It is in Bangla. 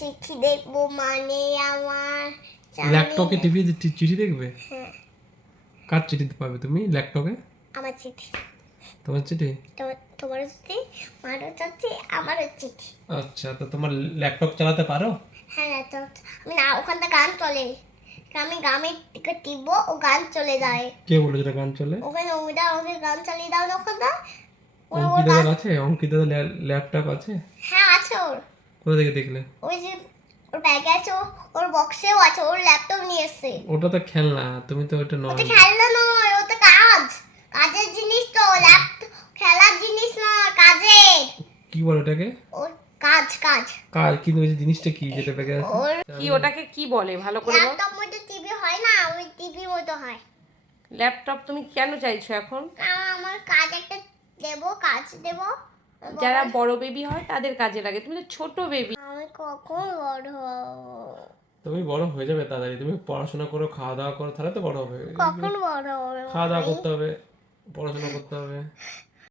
চিঠি দেখবো মানে আমার ল্যাপটপে টিভি চিঠি দেখবে? হ্যাঁ। কার চিঠি পাবে তুমি ল্যাপটপে? আমার চিঠি। তোমার চিঠি? তোমার চিঠি, মারও চিঠি, আমারও চিঠি। আচ্ছা, তো তোমার ল্যাপটপ চালাতে পারো? হ্যাঁ, তো আমি না ওখানটা গান চলে, আমি গ্রামের দিকে টিপবো ও গান চলে যায়। কে বলেছে গান চলে? ওখানে ওইটা আমাকে গান চালিয়ে দাও না ওখানটা। অঙ্কিতা দাদার আছে? অঙ্কিতা দাদার ল্যাপটপ আছে? হ্যাঁ আছে ওর। কোথা থেকে দেখলে? ওই যে ওর ব্যাগে আছে, ওর বক্সেও আছে, ওর ল্যাপটপ নিয়ে এসেছে। ওটা তো খেলনা, তুমি তো ওটা নয়। ওটা খেলনা নয়, ওটা কাজের জিনিস তো, ল্যাপটপ খেলার জিনিস না, কাজের। কি বলে ওটাকে? ওর কাজ। কার কি ওই জিনিসটা কি যেটা ব্যাগে আছে? ওর কি ওটাকে কি বলে ভালো করে বল। ল্যাপটপ মতো টিভি হয় না, ওই টিভি মতো হয়। ল্যাপটপ তুমি কেন চাইছো এখন? আমার কাজ একটা কাজ দেবো। যারা বড় বেবি হয় তাদের কাজে লাগে, তুমি তো ছোট বেবি। আমি কখন বড় হব? তুমি বড় হয়ে যাবে তাড়াতাড়ি, তুমি পড়াশোনা করো, খাওয়া দাওয়া করো, তাহলে তো বড় হবে। কখন বড় হবে? খাওয়া দাওয়া করতে হবে, পড়াশোনা করতে হবে।